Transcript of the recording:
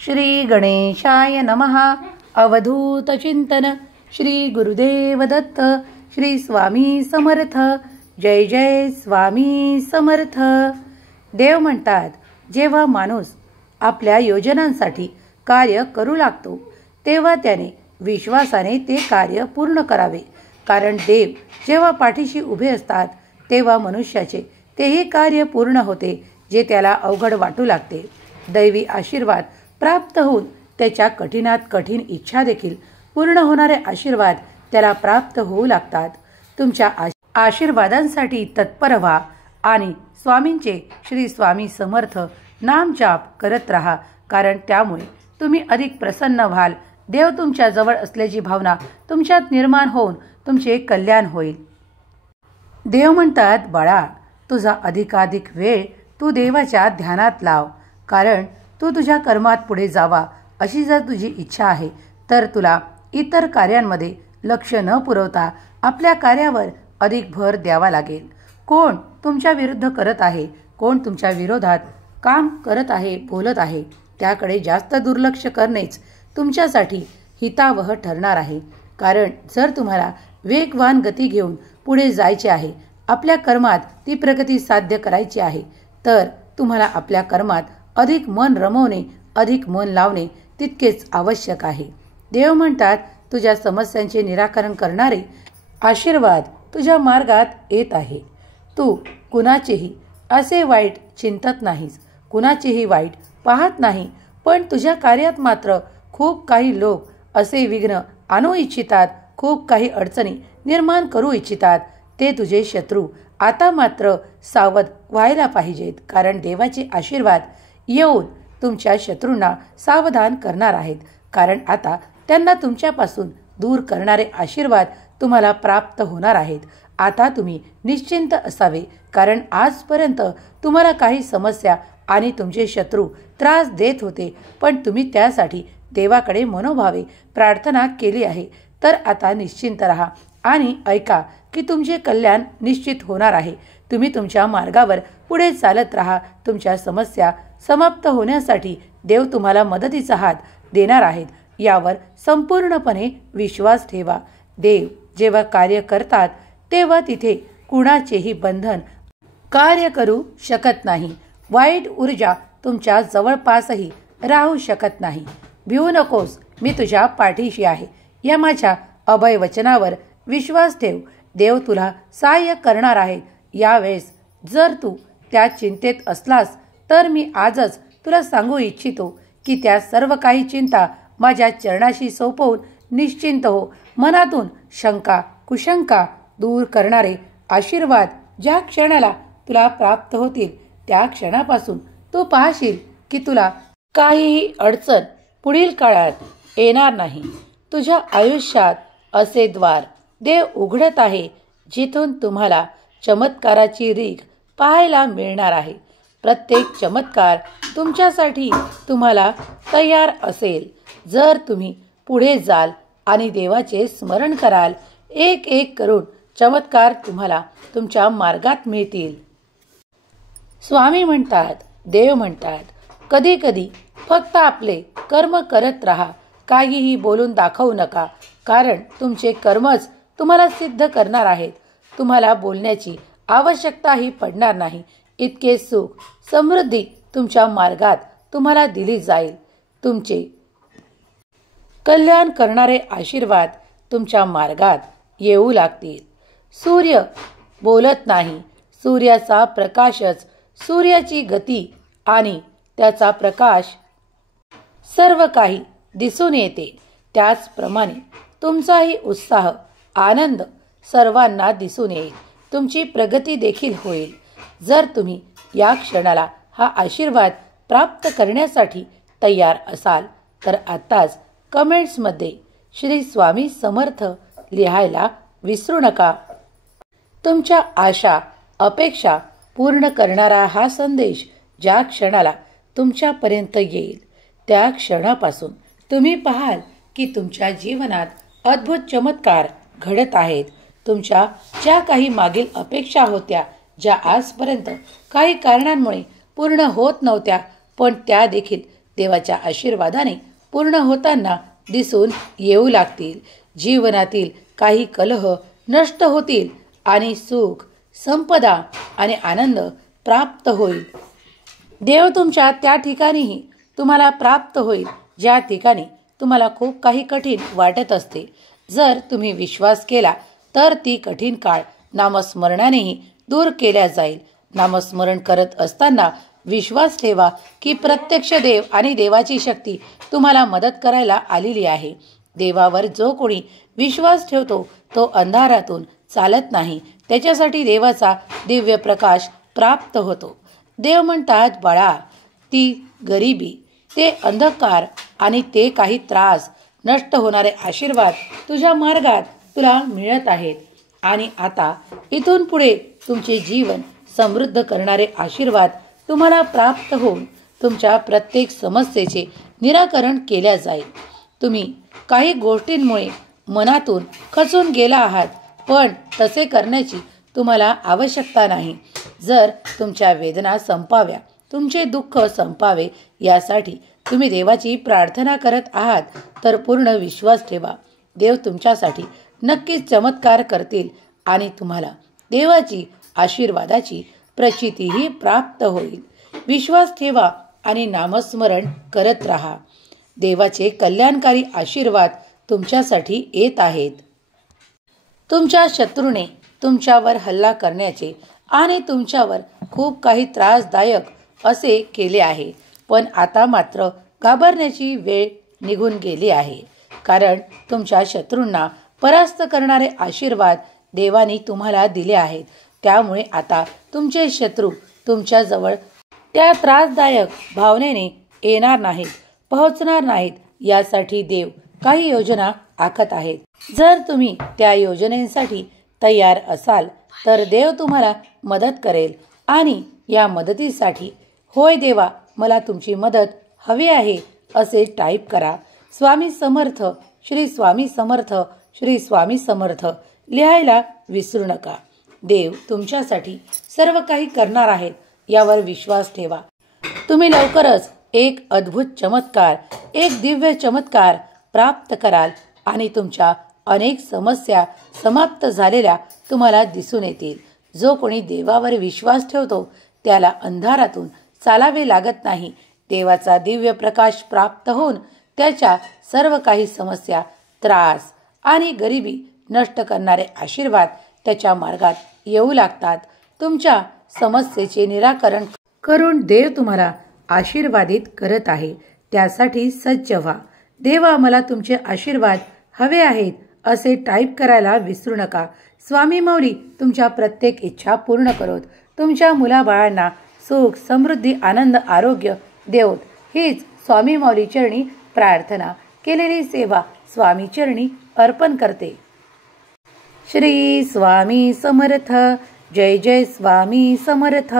श्री गणेशाय नमः. अवधूत चिंतन. श्री गुरुदेव दत्त. श्री स्वामी समर्थ. जय जय स्वामी समर्थ. देव म्हणतात, जेव्हा माणूस आपल्या योजनांसाठी कार्य करू लागतो तेव्हा त्याने विश्वासाने ते कार्य पूर्ण करावे. कारण देव जेव्हा पाठीशी उभे असतात तेव्हा मनुष्याचे तेही कार्य पूर्ण होते जे त्याला अवघड वाटू लागते. दैवी आशीर्वाद प्राप्त होऊन त्याच्या कठीणात कठीण इच्छा देखील पूर्ण होणारे आशीर्वाद त्याला प्राप्त होऊ लागतात. तुमच्या आशीर्वादांसाठी तत्पर व्हा आणि स्वामींचे श्री स्वामी समर्थ नाम जाप करत राहा. कारण त्यामुळे तुम्ही अधिक प्रसन्न व्हाल. देव तुमच्या जवळ असल्याची भावना तुमच्यात निर्माण होऊन तुमचे कल्याण होईल. देव म्हणतात, बाळा, तुझा अधिकाधिक वेळ तू देवाच्या ध्यानात लाव. कारण तू तुझ्या कर्मात पुढे जावा अशी जर तुझी इच्छा आहे तर तुला इतर कार्यांमध्ये लक्ष न पुरवता आपल्या कार्यावर अधिक भर द्यावा लागेल. कोण तुमच्या विरुद्ध करत आहे, कोण तुमच्या विरोधात काम करत आहे, बोलत आहे, त्याकडे जास्त दुर्लक्ष करणेच तुमच्यासाठी हितावह ठरणार आहे. कारण जर तुम्हाला वेगवान गती घेऊन पुढे जायचे आहे, आपल्या कर्मात ती प्रगती साध्य करायची आहे, तर तुम्हाला आपल्या कर्मात अधिक मन रमवणे, अधिक मन लावणे तितकेच आवश्यक आहे. देव म्हणतात, तुझ्या समस्यांचे निराकरण करणारे आशीर्वाद तुझ्या मार्गात येत आहे. तू कुणाचेही असे वाईट चिंतत नाहीस, कुणाचेही वाईट पाहत नाही. पण तुझ्या कार्यात मात्र खूप काही लोक असे विघ्न आणू इच्छितात, खूप काही अडचणी निर्माण करू इच्छितात. ते तुझे शत्रू. आता मात्र सावध व्हायला पाहिजेत. कारण देवाचे आशीर्वाद येऊन तुमच्या शत्रूंना सावधान करणार आहेत. कारण आता त्यांना तुमच्यापासून दूर करणारे आशीर्वाद तुम्हाला प्राप्त होणार आहेत. आता तुम्ही निश्चिंत असावे. कारण आजपर्यंत तुम्हाला काही समस्या आणि तुमचे शत्रू त्रास देत होते, पण तुम्ही त्यासाठी देवाकडे मनोभावे प्रार्थना केली आहे. तर आता निश्चिंत राहा आणि ऐका की तुमचे कल्याण निश्चित होणार आहे. तुम्ही तुमच्या मार्गावर पुढे चालत राहा. तुमच्या समस्या समाप्त होण्यासाठी देव तुम्हाला मदतीचा हात देणार आहेत, यावर संपूर्णपणे विश्वास ठेवा. देव जेव्हा कार्य करतात तेव्हा तिथे कुणाचेही बंधन कार्य करू शकत नाही. वाईट ऊर्जा तुमच्या जवळपासही राहू शकत नाही. भिवू नकोस, मी तुझ्या पाठीशी आहे. या माझ्या अभय वचनावर विश्वास ठेव. देव तुला सहाय्य करणार आहे. यावेळेस जर तू त्या चिंतेत असलास तर मी आजच तुला सांगू इच्छितो की त्या सर्व काही चिंता माझ्या चरणाशी सोपवून निश्चिंत हो. मनातून शंका कुशंका दूर करणारे आशीर्वाद ज्या क्षणाला तुला प्राप्त होतील त्या क्षणापासून तू पाहशील की तुला काहीही अडचण पुढील काळात येणार नाही. तुझ्या आयुष्यात असे द्वार देव उघडत आहे जिथून तुम्हाला चमत्काराची रीघ पाहायला मिळणार आहे. प्रत्येक चमत्कार तुमच्यासाठी तुम्हाला तयार असेल जर तुम्ही पुढे जाल आणि देवाचे स्मरण कराल. एक एक करून चमत्कार तुम्हाला तुमच्या मार्गात मिळतील. स्वामी म्हणतात, देव म्हणतात, कधी कधी फक्त आपले कर्म करत राहा. काहीही बोलून दाखवू नका. कारण तुमचे कर्मच तुम्हाला सिद्ध करणार आहेत. तुम्हाला बोलण्याची आवश्यकताही पडणार नाही. इतके सुख समृद्धी तुमच्या मार्गात तुम्हाला दिली जाईल. तुमचे कल्याण करणारे आशीर्वाद तुमच्या मार्गात येऊ लागतील. सूर्य बोलत नाही. सूर्याचा प्रकाशच, सूर्याची गती आणि त्याचा प्रकाश सर्व काही दिसून येते. त्याचप्रमाणे तुमचाही उत्साह, आनंद सर्वांना दिसून येईल. तुमची प्रगती देखील होईल. जर तुम्ही या क्षणाला हा आशीर्वाद प्राप्त करण्यासाठी तयार असाल तर आत्ताच कमेंट्समध्ये श्री स्वामी समर्थ लिहायला विसरू नका. तुमच्या आशा अपेक्षा पूर्ण करणारा हा संदेश ज्या क्षणाला तुमच्यापर्यंत येईल त्या क्षणापासून तुम्ही पाहाल की तुमच्या जीवनात अद्भुत चमत्कार घडत आहेत. तुमच्या ज्या काही मागील अपेक्षा होत्या, ज्या आजपर्यंत काही कारणांमुळे पूर्ण होत नव्हत्या, पण त्या देखील देवाच्या आशीर्वादाने पूर्ण होताना दिसून येऊ लागतील. जीवनातील काही कलह नष्ट होतील आणि सुख, संपदा आणि आनंद प्राप्त होईल. देव तुमच्या त्या ठिकाणीही तुम्हाला प्राप्त होईल ज्या ठिकाणी तुम्हाला खूप काही कठीण वाटत असते. जर तुम्ही विश्वास केला तर ती कठीण काळ नामस्मरणानेही दूर केल्या जाईल. नामस्मरण करत असताना विश्वास ठेवा की प्रत्यक्ष देव आणि देवाची शक्ती तुम्हाला मदत करायला आलेली आहे. देवावर जो कोणी विश्वास ठेवतो तो अंधारातून चालत नाही, त्याच्यासाठी देवाचा दिव्य प्रकाश प्राप्त होतो. देव म्हणतात, बाळा, ती गरिबी, ते अंधकार आणि ते काही त्रास नष्ट होणारे आशीर्वाद तुझ्या मार्गात तुला मिळत आहेत. आणि आता इथून पुढे तुमचे जीवन समृद्ध करणारे आशीर्वाद तुम्हाला प्राप्त होऊन तुमच्या प्रत्येक समस्येचे निराकरण केल्या जाईल. तुम्ही काही गोष्टींमुळे मनातून खचून गेला आहात, पण तसे करण्याची तुम्हाला आवश्यकता नाही. जर तुमच्या वेदना संपाव्या, तुमचे दुःख संपावे यासाठी तुम्ही देवाची प्रार्थना करत आहात तर पूर्ण विश्वास ठेवा. देव तुमच्यासाठी नक्कीच चमत्कार करतील आणि तुम्हाला देवाची आशीर्वादाची प्रचितीही प्राप्त होईल. विश्वास ठेवा आणि नामस्मरण करत राहा. देवाचे कल्याणकारी आशीर्वाद तुमच्यासाठी येत आहेत. तुमच्या शत्रूने तुमच्यावर हल्ला करण्याचे आणि तुमच्यावर खूप काही त्रासदायक असे केले आहे, पण आता मात्र घाबरण्याची वेळ निघून गेली आहे. कारण तुमच्या शत्रूंना परास्त करणारे आशीर्वाद देवाने तुम्हाला दिले आहेत. त्यामुळे आता तुमचे शत्रू तुमच्याजवळ त्या त्रासदायक भावनेने येणार नाहीत, पोहोचणार नाहीत. यासाठी देव काही योजना आखत आहेत. जर तुम्ही त्या योजनेसाठी तयार असाल तर देव तुम्हाला मदत करेल. आणि या मदतीसाठी होय देवा, मला तुमची मदत हवी आहे असे टाईप करा. स्वामी समर्थ, श्री स्वामी समर्थ, श्री स्वामी समर्थ लिहायला विसरू नका. देव तुमच्यासाठी सर्व काही करणार आहेत यावर विश्वास ठेवा. तुम्ही लवकरच एक अद्भुत चमत्कार, एक दिव्य चमत्कार प्राप्त कराल आणि तुमच्या अनेक समस्या समाप्त झालेल्या तुम्हाला दिसून येतील. जो कोणी देवावर विश्वास ठेवतो त्याला अंधारातून चालावे लागत नाही. देवाचा दिव्य प्रकाश प्राप्त होऊन त्याच्या सर्व काही समस्या, त्रास आणि गरिबी नष्ट करणारे आशीर्वाद त्याच्या मार्गात येऊ लागतात. तुमच्या समस्येचे निराकरण करून देव तुम्हाला आशीर्वादित करत आहे. त्यासाठी सज्ज व्हा. देवा, मला तुमचे आशीर्वाद हवे आहेत असे टाईप करायला विसरू नका. स्वामी माऊली तुमच्या प्रत्येक इच्छा पूर्ण करोत. तुमच्या मुलाबाळांना सुख, समृद्धी, आनंद, आरोग्य देवोत. हीच स्वामी माऊली चरणी प्रार्थना. केलेली सेवा स्वामी चरणी अर्पण करते. श्री स्वामी समर्थ. जय जय स्वामी समर्थ.